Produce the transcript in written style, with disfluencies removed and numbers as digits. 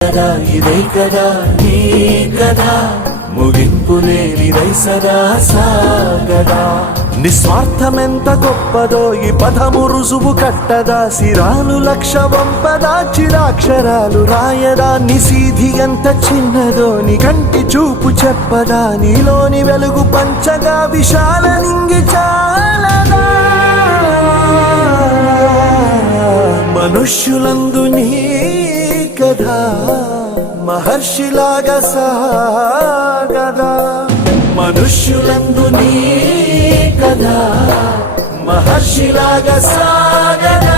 కదా ఇదే కదా నీ కదా ముగింపు లేనిదై సదా సాగదా నిస్వార్థమెంత గొప్పదో ఈ పదము రుజువు కట్టదా సిరాలు లక్ష వంపదా చిరాక్షరాలు రాయదా నిసీధి ఎంత చిన్నదో నీ కంటి చూపు చెప్పదా నీలోని వెలుగు పంచగా విశాల నింగి చాలదా మనుష్యులందు నీ కథా మహర్షిలాగా సాగదా మనుష్యులందు నీ కథా మహర్షిలాగా సాగదా